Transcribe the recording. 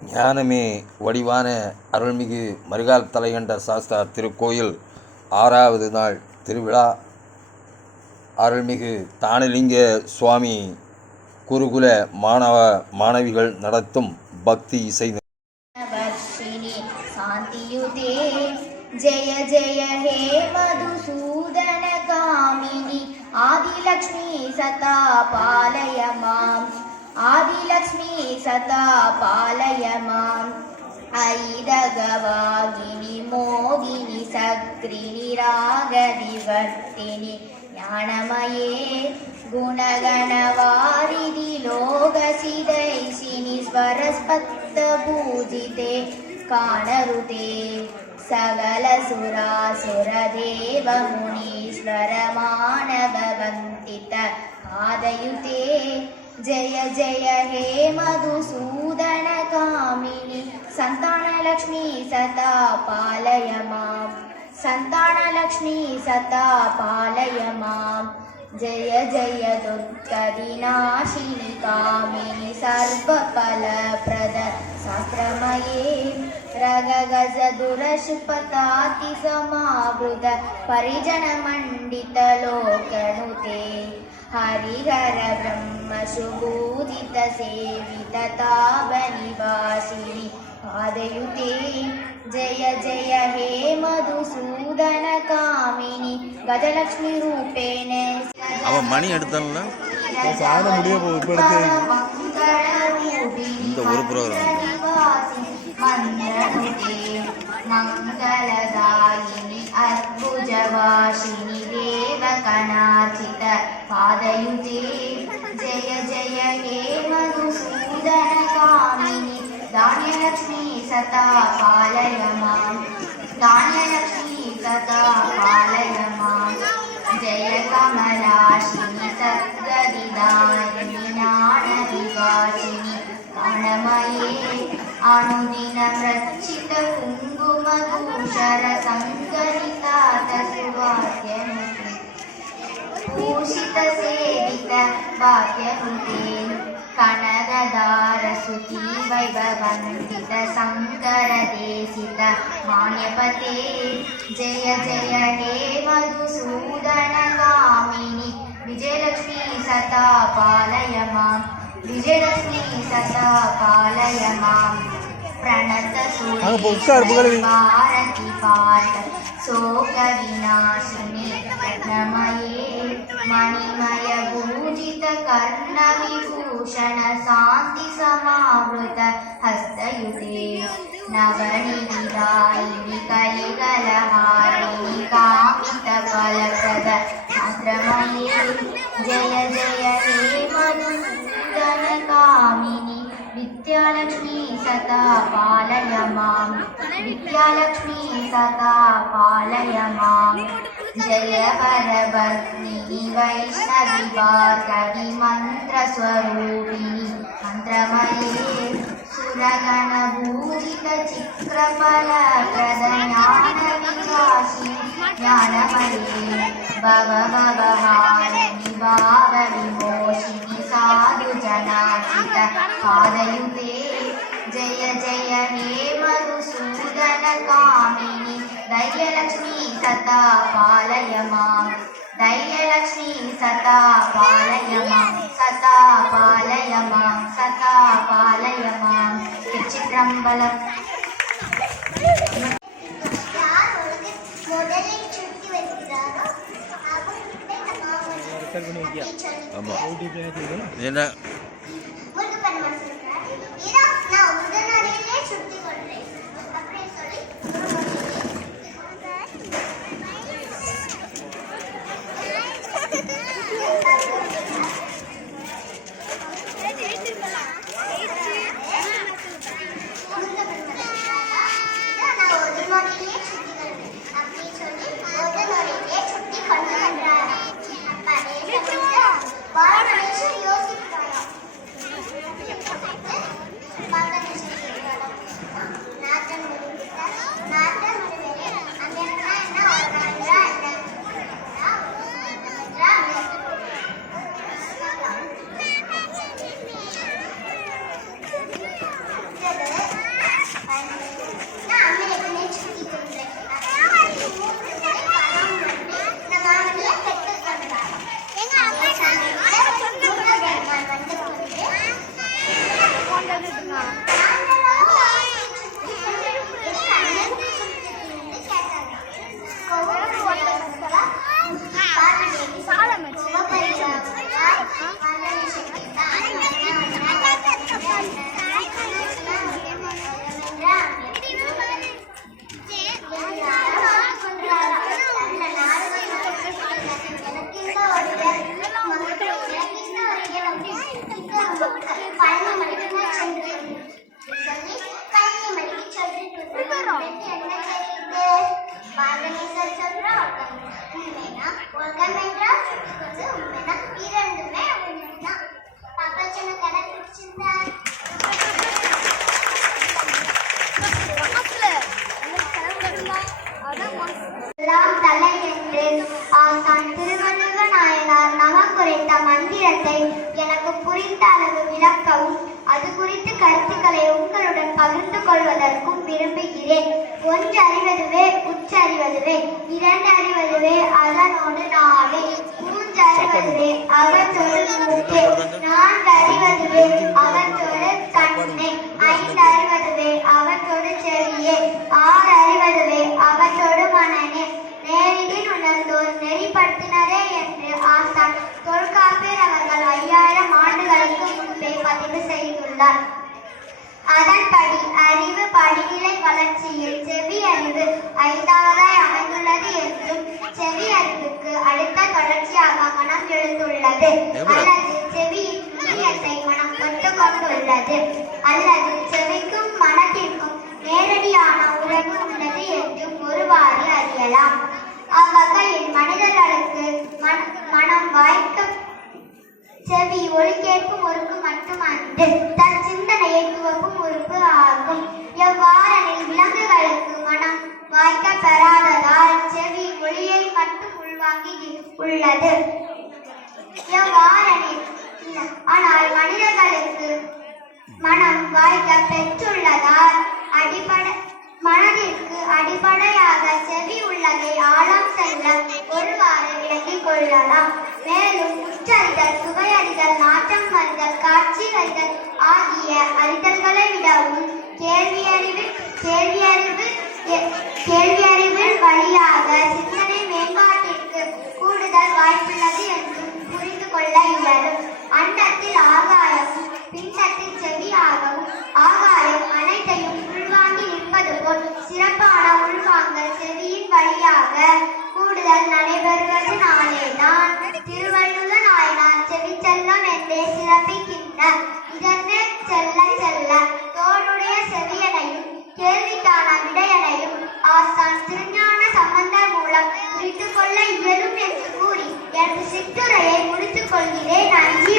ஞானமே வடிவான அருள்மிகு மருகால் தலைகண்டர் சாஸ்தார் திருக்கோயில் 6வது நாள் திருவிழா. அருள்மிகு தானலிங்க சுவாமி குருகுல மாணவ மாணவிகள் நடத்தும் பக்தி இசை சாந்தியுதே ஜெய ஜெய ஹே மதுசூதன காமினி ஆதிலக்ஷ்மி சதா பாலய மாம் ஆதிலக்ஷ்மி சதா பாலய மாம் ஐதகவாகினி மோகினி சக்ரினி ராகதிவர்த்தினி ஞானமயே குணகணவாரிதி லோகசிதைசினி ஸ்வரஸ்பத்த பூஜிதே காணருதே சகல சுராசுர தேவ முனீஸ்வர மாணவ வந்தித ஆதயுதே ஜய ஜய ஹே மதுசூதன காமினி சந்தானலக்ஷ்மி சதா பாலய மாம் சந்தானலக்ஷ்மி சதா பாலய மாம் ஜய ஜய துர்கதிநாசினி காமினி சர்வபலப்ரத சாஸ்திரமயே ரககஜ துரஷ்பதாதி சமாவ்ருத பரிஜன மண்டித லோகனுதே ஹரிஹர பிரம்ம சுபூதித சேவித தாப நிவாசினி ஆதயுதே ஜய ஜய ஹே மதுசூதன காமினி கஜலக்ஷ்மி ரூபேண அவன் மணி எடுத்தான்ல இந்த ஒரு ப்ரோக்ராம் மங்களதாயினி அத்புஜவாசினி தேவகணார்ச்சித பாதயுதே ஜய ஜய ஹே மதுசூதன காமினி தானியலக்ஷ்மி சதா பாலய மாம் தானியலக்ஷ்மி சதா பாலய மாம் ஜய கமலாஷினி சத்கதிதாயினி ஞான விகாசினி காணமயே அனுதின ரச்சித குங்கும தூஷர சங்கரிதாத சுவாத்யனுதே பூஷித சேவித வாத்யனுதே கனகதார சுதி வைபவந்தித சங்கர தேசித மான்யபதே ஜய ஜய ஹே மதுசூதன காமினி விஜயலக்ஷ்மி சதா பாலய மாம் விஜயலக்ஷ்மி சதா பாலய மாம் பிரணத பாரதி பாட்ட சோக விநாசினி ரத்னமயே மணிமய பூஜித கர்ண விபூஷண சாந்தி சமாவృత ஹஸ்தயுதே நவநிதாயினி கலிகலஹாரிணி காமித பலப்ரத சாஸ்திரமயே ஜய ஜய ஹே மதுசூதன காமினி வித்யாலக்ஷ்மி சதா பாலய மாம் வித்யாலக்ஷ்மி சதா பாலய மாம் ஜய வரவர்ணினி வைஷ்ணவி பார்கவி மந்திரஸ்வரூபிணி மந்திரமயே சுரகண பூஜித சிக்ரபலப்ரத ஞான விகாசினி ஞானமயே பவ பவஹாரிணி பாவ விமோஷினி சாது ஜனார்ச்சித பாதயுதே ஜய ஜய ஹே மதுசூதன காமினி தைரியலக்ஷ்மி சதா பாலய மாம் தைரியலக்ஷ்மி சதா பாலய மாம் சதா பாலய மாம் சதா பாலய மாம் திருச்சிற்றம்பலம். என்ன சொல்வதற்கும் விரும்புகிறேன். ஒன்று அறிவதுவே உற்றறிவதுவே, இரண்டு அறிவதுவே அதனோடு நாவே, மூன்று அறிவதுவே அவற்றோடு மூக்கே, நான்கு அறிவதுவே அவற்றோடு கண்ணே, ஐந்து அறிவதுவே அவற்றோடு செவியே, ஆறு அறிவதுவே அவற்றோடு மனனே. நேரிடின் உணர்ந்தோர் நெறிப்படுத்தினரே என்று ஆசான் தொல்காப்பியர் அவர்கள் 5000 ஆண்டுகளுக்கு முன்பே பதிவு செய்துள்ளார். அதன்படி அறிவு படிநிலை வளர்ச்சியில் செவி அறிவு 5வதாய் அமைந்துள்ளது என்றும், செவி அறிவுக்கு அடுத்த தொடர்ச்சியாக மனம் எழுந்துள்ளது, அல்லது செவியின் நுண்ணியத்தை மனம் தொட்டு கொண்டுள்ளது, அல்லது செவிக்கும் மனத்திற்கும் நேரடியான உறவு உள்ளது என்றும் ஒருவாறு அறியலாம். அவ்வகையில் மனிதர்களுக்கு மனம் வாய்க்க செவி ஒலி கேட்கும் உறுப்பு மட்டுமன்று, தன் சிந்தனையை துவக்கும் உறுப்பு ஆகும். எவ்வாறெனில் விலங்குகளுக்கு மனம் வாய்க்க பெறாததால் செவி ஒலியை மட்டும் உள்வாங்கி உள்ளது. எவ்வாறெனில் ஆனால் மனிதர்களுக்கு மனம் வாய்க்க பெற்றுள்ளதால் மனதிற்கு அடிப்படையாக செவி உள்ளதை ஆழம் செல்ல ஒருவாறு விளங்கிக் கொள்ளலாம். மேலும் உற்றறிதல், சுவையறிதல், நாட்டம் அறிதல், காட்சி அறிதல் ஆகிய அறிதல்களை விடவும் கேள்வியறிவில் வழியாக சிந்தனை மேம்பாட்டிற்கு கூடுதல் வாய்ப்புள்ளது என்றும் புரிந்து கொள்ள இயலும். அண்டத்தில் ஆகாயமும் பிண்டத்தில் செவியாகவும் ஆகாயம் அனைத்தையும் உள்வாங்கி நிற்பது போல் சிறப்பான உள்வாங்கல் செவியின் வழியாக கூடுதல் நடைபெறுவதனாலேதான் திருவள்ளுவ நாயனார் செவி செல்லம் என்றே சிறப்பிக்கின்றார். இதற்கு செல்ல செல்ல தோளுடைய செவியனையும் கேள்விக்கான விடையனையும் ஆசான் திருஞான சம்பந்தர் மூலம் புரிந்து கொள்ள இயலும் என்று கூறி எனது சிற்றுரையை முடித்துக் கொள்கிறேன். நன்றி.